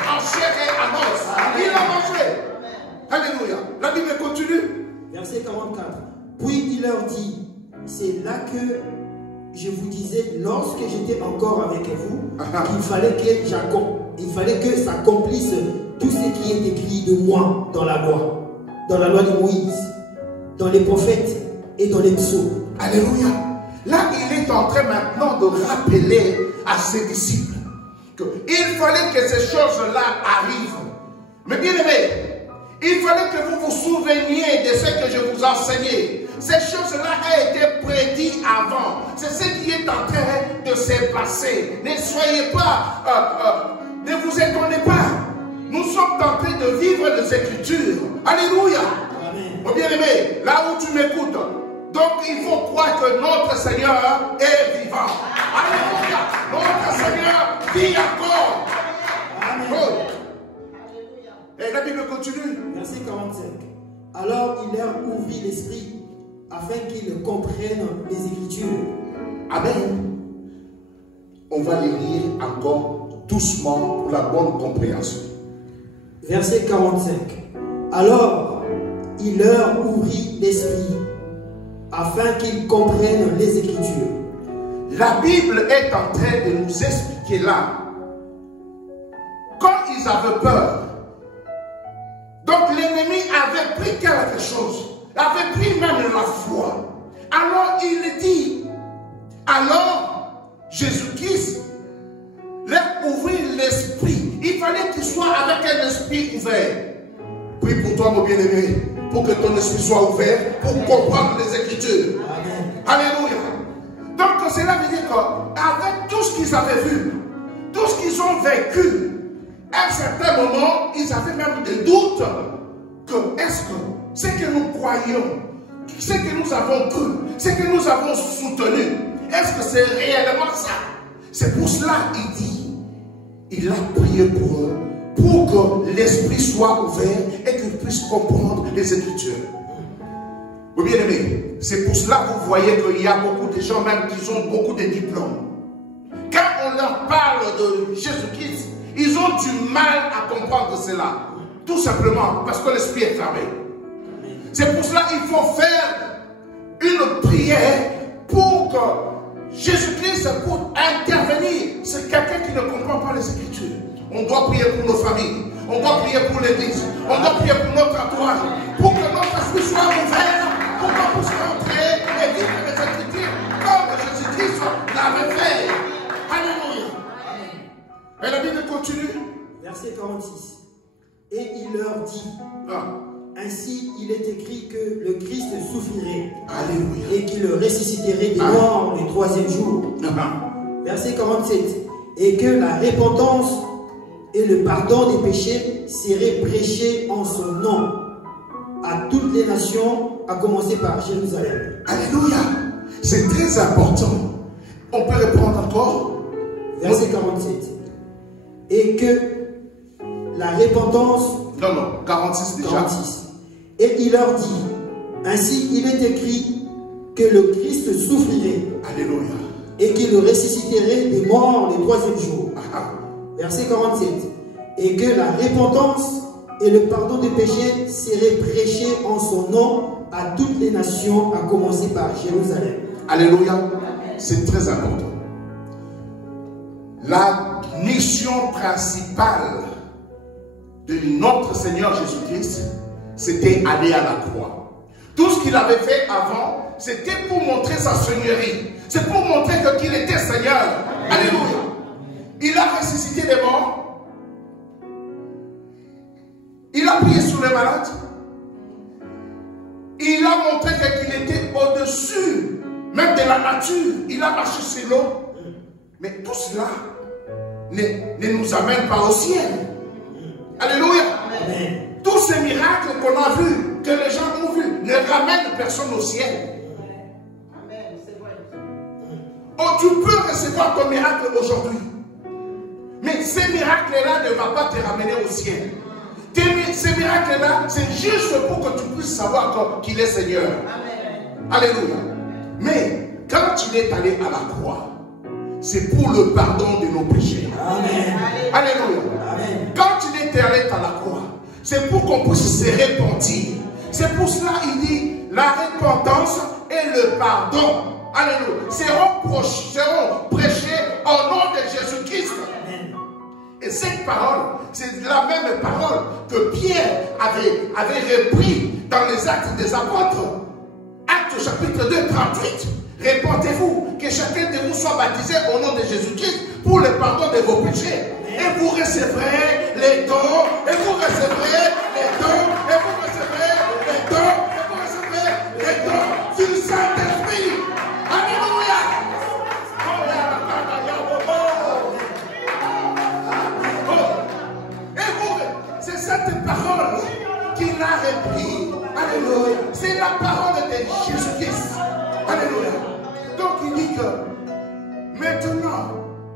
En chair et à os. Il a mangé. Alléluia. La Bible continue. Verset 44. Puis il leur dit, c'est là que je vous disais, lorsque j'étais encore avec vous, qu'il fallait que s'accomplisse tout ce qui est écrit de moi dans la loi de Moïse, dans les prophètes et dans les psaumes. Alléluia. Là, il est en train maintenant de rappeler à ses disciples qu'il fallait que ces choses-là arrivent. Mais bien aimés, il fallait que vous vous souveniez de ce que je vous enseignais. Ces choses-là ont été prédites avant. C'est ce qui est en train de se passer. Ne soyez pas, ne vous étonnez pas. Nous sommes en train de vivre les Écritures. Alléluia. Mon bien-aimé, là où tu m'écoutes, donc il faut croire que notre Seigneur est vivant. Alléluia. Notre Seigneur vit encore. Amen. Et la Bible continue. Verset 45. Alors il leur ouvrit l'esprit afin qu'ils comprennent les Écritures. Amen. On va les lire encore doucement pour la bonne compréhension. Verset 45. Alors il leur ouvrit l'esprit afin qu'ils comprennent les Écritures. La Bible est en train de nous expliquer là. Quand ils avaient peur, donc l'ennemi avait pris quelque chose, avait pris même la foi. Alors il dit, alors Jésus-Christ leur ouvrit l'esprit. Il fallait qu'il soit avec un esprit ouvert. Puis pour toi, mon bien-aimé, pour que ton esprit soit ouvert, pour comprendre les Écritures. Amen. Alléluia. Donc cela veut dire qu'avec tout ce qu'ils avaient vu, tout ce qu'ils ont vécu, à un certain moment, ils avaient même des doutes que est-ce que ce que nous croyons, ce que nous avons cru, ce que nous avons soutenu, est-ce que c'est réellement ça? C'est pour cela qu'il dit, il a prié pour eux, pour que l'esprit soit ouvert et qu'ils puissent comprendre les Écritures. Vous bien aimé, c'est pour cela que vous voyez qu'il y a beaucoup de gens même qui ont beaucoup de diplômes. Quand on leur parle de Jésus-Christ, ils ont du mal à comprendre cela. Tout simplement parce que l'esprit est fermé. C'est pour cela qu'il faut faire une prière pour que Jésus-Christ pour intervenir. C'est quelqu'un qui ne comprend pas les Écritures. On doit prier pour nos familles. On doit prier pour l'Église. On doit prier pour notre entourage. Pour que notre esprit soit ouvert. Pour qu'on puisse rentrer et vivre les Écritures comme Jésus-Christ l'avait fait. Alléluia. Ainsi, il est écrit que le Christ souffrirait. Alléluia. Et qu'il ressusciterait des morts le 3e jour. Verset 47. Et que la repentance et le pardon des péchés seraient prêchés en son nom à toutes les nations, à commencer par Jérusalem. Alléluia. C'est très important. On peut répondre encore. Verset 47. Et que la repentance... Non, 46 déjà. 46. Et il leur dit, ainsi il est écrit que le Christ souffrirait. Alléluia. Et qu'il ressusciterait des morts le 3e jour. Verset 47. Et que la repentance et le pardon des péchés seraient prêchés en son nom à toutes les nations, à commencer par Jérusalem. Alléluia. C'est très important. La mission principale de notre Seigneur Jésus-Christ, c'était aller à la croix. Tout ce qu'il avait fait avant, c'était pour montrer sa seigneurie. C'est pour montrer qu'il était Seigneur. Alléluia. Il a ressuscité les morts. Il a prié sur les malades. Il a montré qu'il était au-dessus même de la nature. Il a marché sur l'eau. Mais tout cela ne nous amène pas au ciel. Alléluia. Amen. Tous ces miracles qu'on a vus, que les gens ont vus, ne ramènent personne au ciel. Oh, tu peux recevoir ton miracle aujourd'hui. Mais ces miracles-là ne vont pas te ramener au ciel. Ces miracles-là, c'est juste pour que tu puisses savoir qu'il est Seigneur. Amen. Alléluia. Mais quand il est allé à la croix, c'est pour le pardon de nos péchés. Amen. Alléluia. Amen. Quand il était allé à la croix, c'est pour qu'on puisse se repentir. C'est pour cela qu'il dit la repentance et le pardon. Alléluia. Seront prêchés au nom de Jésus-Christ. Et cette parole, c'est la même parole que Pierre avait repris dans les Actes des Apôtres. Actes chapitre 2, 38. Répentez-vous, que chacun de vous soit baptisé au nom de Jésus-Christ pour le pardon de vos péchés. Et vous recevrez les dons, et vous recevrez les dons, et vous recevrez les dons, et vous recevrez les dons du Saint-Esprit. Alléluia. Et vous, c'est cette parole qu'il a repris. Alléluia. C'est la parole de Jésus-Christ. Alléluia. Donc il dit que maintenant,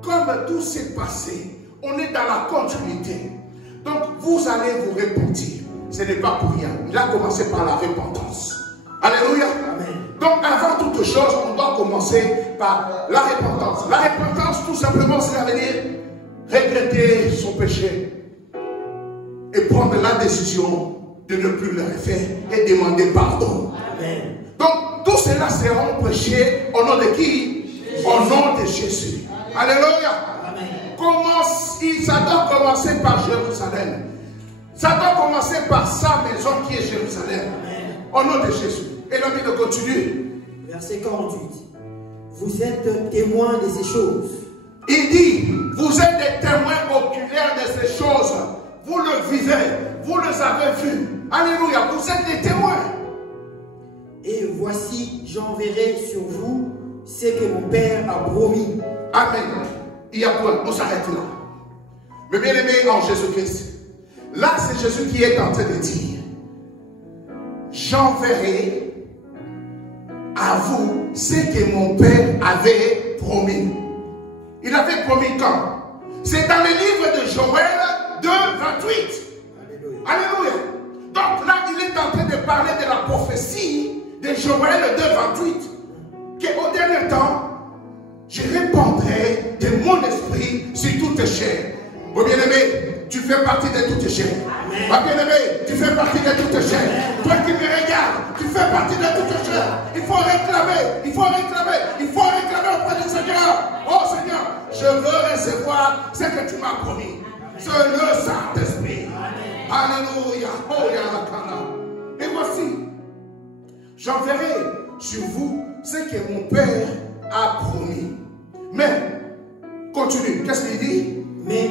comme tout s'est passé, on est dans la continuité. Donc vous allez vous repentir. Ce n'est pas pour rien. Il a commencé par la repentance. Alléluia. Amen. Donc avant toute chose, on doit commencer par la repentance. La repentance, tout simplement, cela veut dire regretter son péché et prendre la décision de ne plus le refaire et demander pardon. Amen. Donc tout cela sera prêché au nom de qui? Jésus. Au nom de Jésus. Alléluia. Amen. Ça doit commencer par Jérusalem. Ça doit commencer par sa maison qui est Jérusalem. Amen. Au nom de Jésus. Et la Bible continue. Verset 48. Vous êtes témoins de ces choses. Il dit, vous êtes des témoins oculaires de ces choses. Vous le vivez. Vous les avez vus. Alléluia. Vous êtes des témoins. Et voici, j'enverrai sur vous ce que mon Père a promis. Amen. Il y a point. On s'arrête là. Mais bien aimé en Jésus-Christ. Là, c'est Jésus qui est en train de dire, j'enverrai à vous ce que mon Père avait promis. Il avait promis quand? C'est dans le livre de Joël 2, 28. Alléluia. Alléluia. Donc là, il est en train de parler de la prophétie de Joël 2, 28. Qu'au dernier temps, je répandrai de mon esprit sur toute chair. Mon bien-aimé, tu fais partie de toute chair. Ma bien-aimé, tu fais partie de toute chair. Toi qui me regardes, tu fais partie de toute chair. Il faut réclamer, il faut réclamer, il faut réclamer auprès du Seigneur. Oh Seigneur, je veux recevoir ce que tu m'as promis. C'est le Saint-Esprit. Alléluia. Oh, Yalakana. Et voici, j'enverrai sur vous ce que mon Père a promis. Mais, continue, qu'est-ce qu'il dit? Mais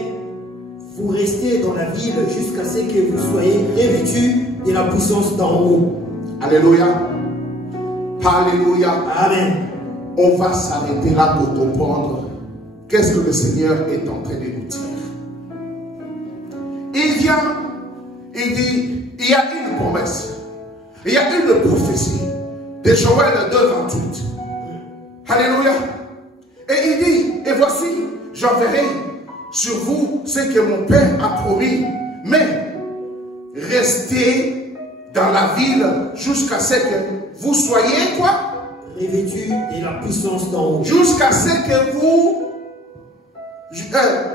vous restez dans la ville jusqu'à ce que vous soyez revêtus et la puissance d'en haut. Alléluia. Alléluia. Amen. On va s'arrêter là pour comprendre qu'est-ce que le Seigneur est en train de nous dire. Il vient, il dit, il y a une promesse, il y a une prophétie de Joël 2:28. Alléluia. Et il dit, et voici, j'enverrai sur vous ce que mon Père a promis, mais restez dans la ville jusqu'à ce que vous soyez quoi? Revêtus de la puissance d'en haut. Jusqu'à ce que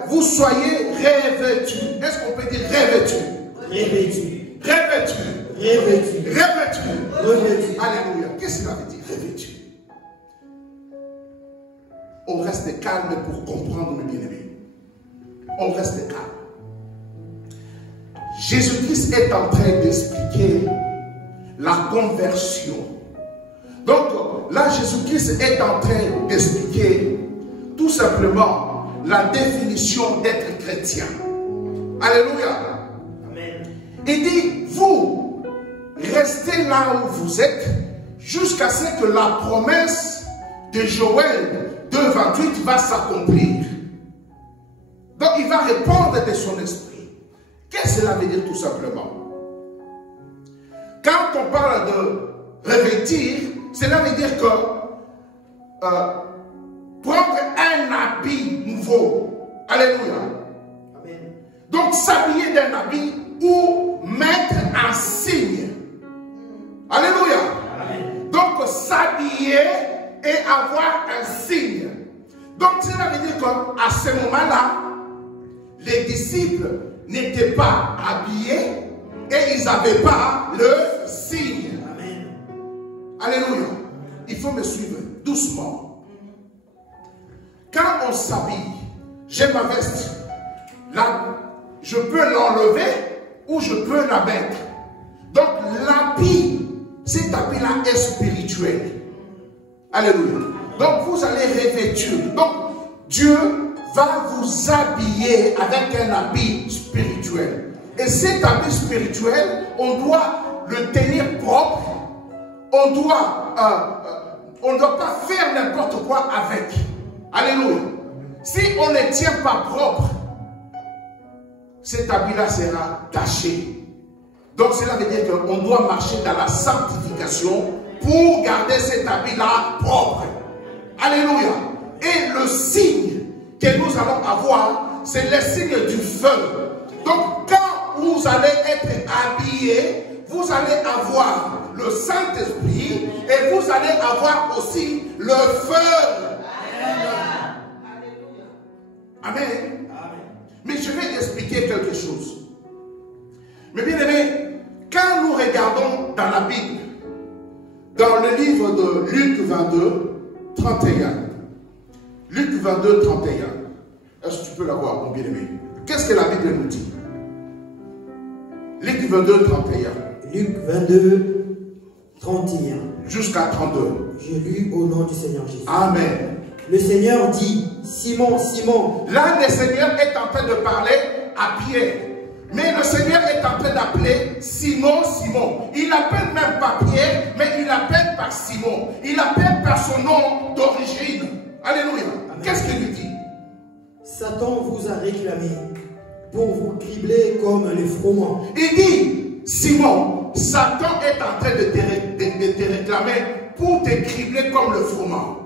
vous soyez revêtus. Est-ce qu'on peut dire revêtus? Revêtus. Revêtus. Revêtus. Revêtus. Revêtus. Alléluia. Qu'est-ce que ça veut dire revêtus? On reste calme pour comprendre, mes bien-aimés. On reste calme. Jésus-Christ est en train d'expliquer la conversion. Donc là, Jésus-Christ est en train d'expliquer tout simplement la définition d'être chrétien. Alléluia. Amen. Il dit, vous restez là où vous êtes jusqu'à ce que la promesse de Joël 2:28 va s'accomplir. Donc il va répondre de son esprit. Qu'est-ce que cela veut dire tout simplement? Quand on parle de revêtir, cela veut dire que prendre un habit nouveau. Alléluia. Amen. Donc s'habiller d'un habit ou mettre un signe. Alléluia. Amen. Donc s'habiller et avoir un signe. Donc cela veut dire qu'à ce moment-là, les disciples n'étaient pas habillés et ils n'avaient pas le signe. Amen. Alléluia. Il faut me suivre doucement. Quand on s'habille, j'ai ma veste. Là, je peux l'enlever ou je peux la mettre. Donc l'habit, cet habit-là est spirituel. Alléluia. Donc vous allez revêtir. Donc Dieu va vous habiller avec un habit spirituel. Et cet habit spirituel, on doit le tenir propre. On ne doit pas faire n'importe quoi avec. Alléluia. Si on ne tient pas propre, cet habit-là sera taché. Donc cela veut dire qu'on doit marcher dans la sanctification pour garder cet habit-là propre. Alléluia. Et le signe que nous allons avoir, c'est le signe du feu. Donc quand vous allez être habillés, vous allez avoir le Saint-Esprit et vous allez avoir aussi le feu. Amen. Mais je vais expliquer quelque chose. Mais bien aimé, quand nous regardons dans la Bible, dans le livre de Luc 22, 31. Luc 22, 31. Est-ce que tu peux l'avoir, mon bien-aimé? Qu'est-ce que la Bible nous dit? Luc 22, 31. Luc 22, 31. Jusqu'à 32. Je lis au nom du Seigneur Jésus. Amen. Le Seigneur dit, Simon, Simon. Là, le Seigneur est en train de parler à Pierre. Mais le Seigneur est en train d'appeler Simon, Simon. Il n'appelle même pas Pierre, mais il l'appelle par Simon. Il l'appelle par son nom d'origine. Alléluia. Qu'est-ce qu'il lui dit? Satan vous a réclamé Pour vous cribler comme les froment. Il dit, Simon, Satan est en train de te réclamer pour te cribler comme le froment.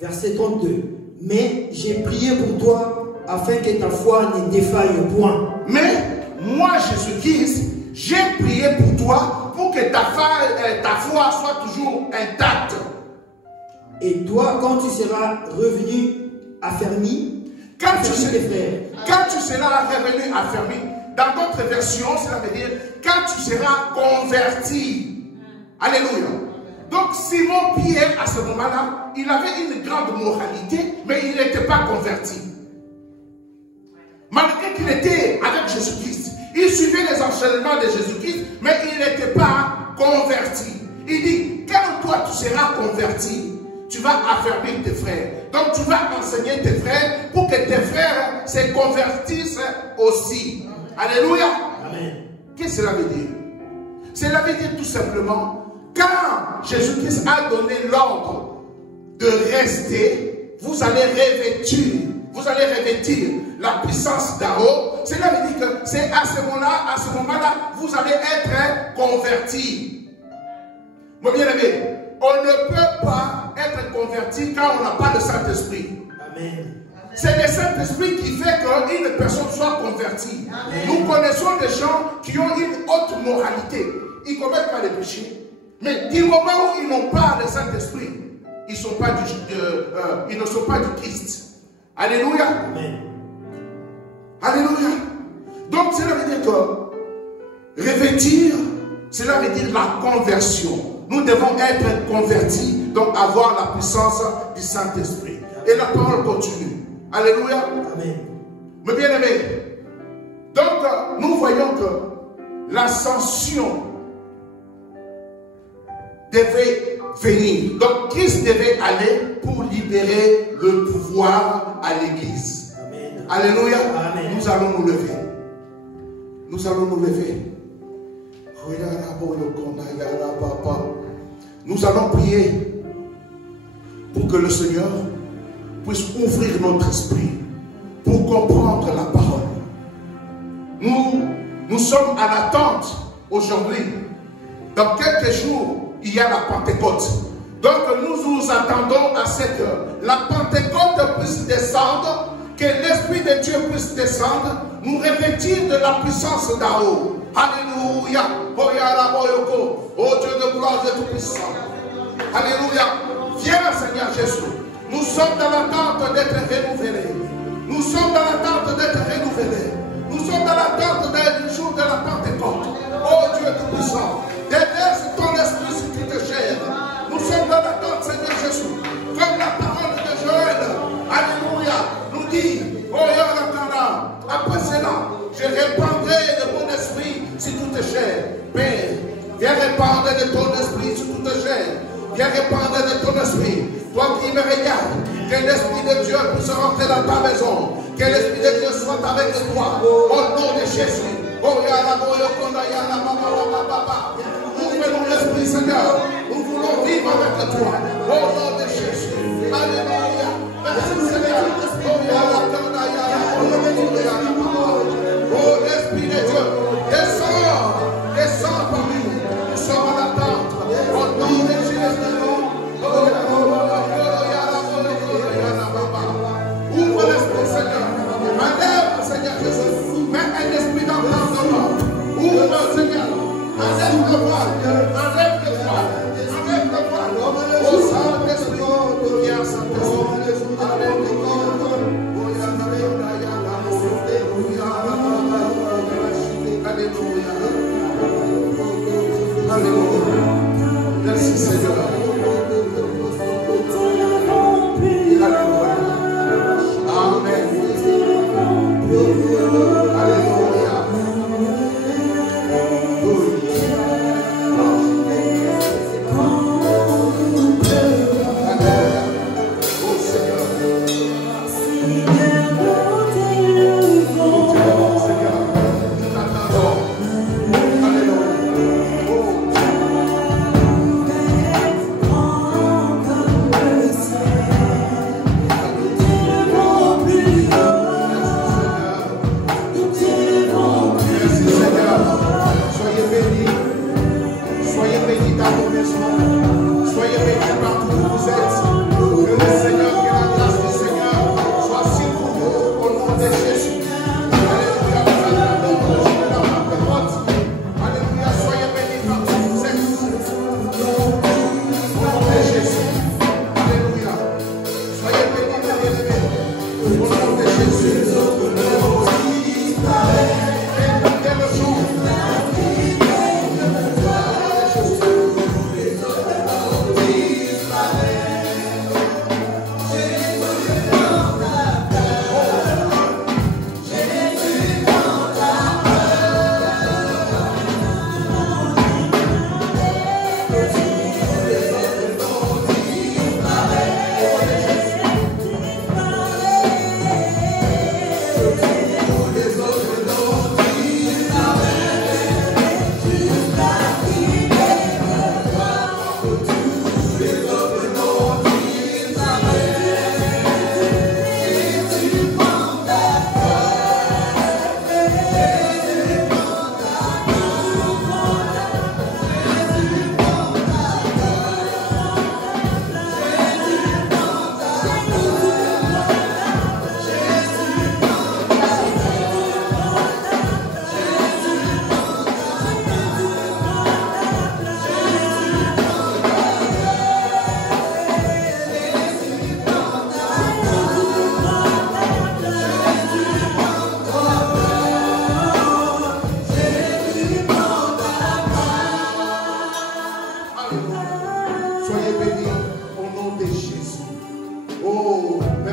Verset 32. Mais j'ai prié pour toi afin que ta foi ne défaille point. Mais moi, Jésus-Christ, j'ai prié pour toi pour que ta foi soit toujours intacte. Et toi, quand tu seras revenu affermi, quand tu seras revenu affermi, dans d'autres versions, cela veut dire quand tu seras converti. Alléluia. Donc Simon Pierre, à ce moment-là, il avait une grande moralité, mais il n'était pas converti. Malgré qu'il était avec Jésus-Christ, il suivait les enseignements de Jésus-Christ, mais il n'était pas converti. Il dit, quand toi tu seras converti, tu vas affermir tes frères. Donc tu vas enseigner tes frères pour que tes frères se convertissent aussi. Alléluia. Amen. Qu'est-ce que cela veut dire? Cela veut dire tout simplement, quand Jésus-Christ a donné l'ordre de rester, vous allez revêtir la puissance d'Aaron. Cela veut dire que c'est à ce moment-là, vous allez être convertis. Mon bien-aimé, on ne peut pas être converti quand on n'a pas le Saint-Esprit. Amen. C'est le Saint-Esprit qui fait qu'une personne soit convertie. Amen. Nous connaissons des gens qui ont une haute moralité. Ils ne commettent pas les péchés. Mais du moment où ils n'ont pas le Saint-Esprit, ils ne sont pas du Christ. Alléluia. Amen. Alléluia. Donc cela veut dire que revêtir, cela veut dire la conversion. Nous devons être convertis, donc avoir la puissance du Saint-Esprit. Et la parole continue. Alléluia. Amen. Mes bien-aimés, donc nous voyons que l'ascension devait venir. Donc Christ devait aller pour libérer le pouvoir à l'Église. Alléluia. Amen. Nous allons nous lever. Nous allons nous lever. Nous allons prier pour que le Seigneur puisse ouvrir notre esprit pour comprendre la parole. Nous sommes à l'attente aujourd'hui. Dans quelques jours, il y a la Pentecôte. Donc nous nous attendons à ce que la Pentecôte puisse descendre, que l'Esprit de Dieu puisse descendre, nous revêtir de la puissance d'Aaron. Alléluia. Oh Dieu de gloire et tout-puissant. Alléluia. Viens Seigneur Jésus. Nous sommes dans l'attente d'être renouvelés. Nous sommes dans l'attente d'être renouvelés. Nous sommes dans l'attente du jour de la Pentecôte. Oh Dieu tout-puissant. Déverse ton esprit sur toute chair. Nous sommes dans l'attente, Seigneur Jésus. Comme la parole de Joël. Alléluia. Nous dit, oh Yahweh, après cela, je répandrai de mon esprit sur toute chair. Père, viens répandre de ton esprit sur toute chair. Viens répandre de ton esprit. Toi qui me regardes, que l'Esprit de Dieu puisse rentrer dans ta maison. Que l'Esprit de Dieu soit avec toi. Au nom de Jésus. Oh ouvre-nous l'Esprit, Seigneur. Nous voulons vivre avec toi. Au nom de Jésus. Alléluia. Merci, Seigneur. Oh, l'Esprit de Dieu, descends parmi nous. Nous sommes en attente. Au nom de Jésus. Ouvre l'Esprit, Seigneur. Enlève, Seigneur Jésus. Mets un esprit d'entendement. Ouvre, Seigneur. Enlève le voile. Enlève le voile. Enlève le voile. Oh,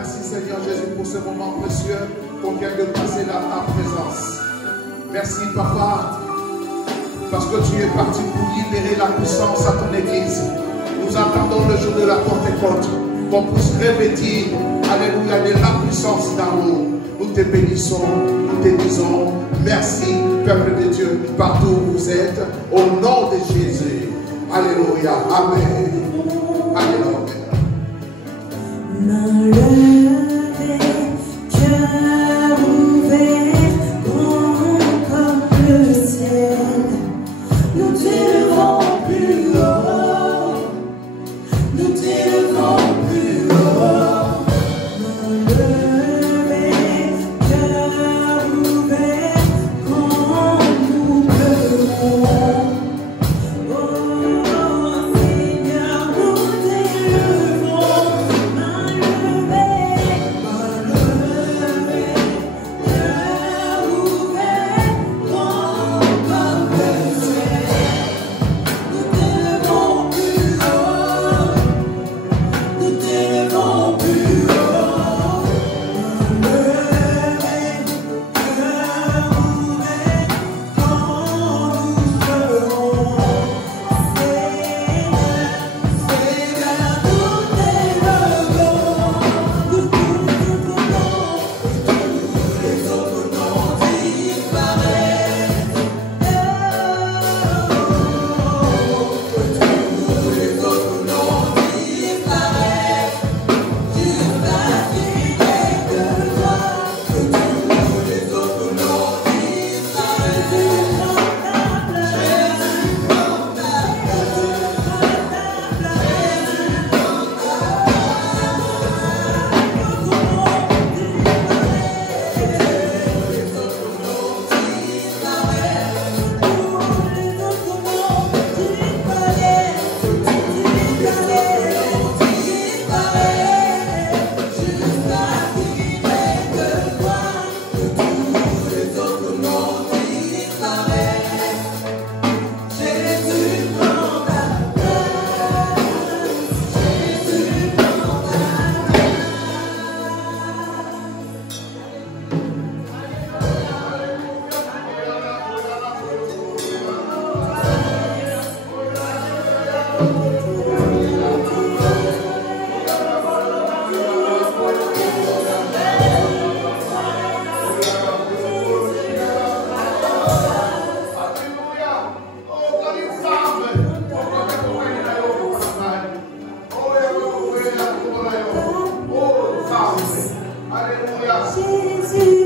Merci Seigneur Jésus pour ce moment précieux qu'on vient de passer dans ta présence. Merci Papa, parce que tu es parti pour libérer la puissance à ton Église. Nous attendons le jour de la Pentecôte, qu'on puisse revêtir, alléluia, de la puissance d'en haut. Nous te bénissons, nous te disons merci, peuple de Dieu, partout où vous êtes, au nom de Jésus. Alléluia, Amen. Alléluia. Main levée, cœur ouvert, grand comme le ciel, nous t'élevons plus haut, nous t'élevons plus haut. Main levée, cœur ouvert, quand nous pleurons. Oh Seigneur, nous t'élevons. Alléluia. Jésus.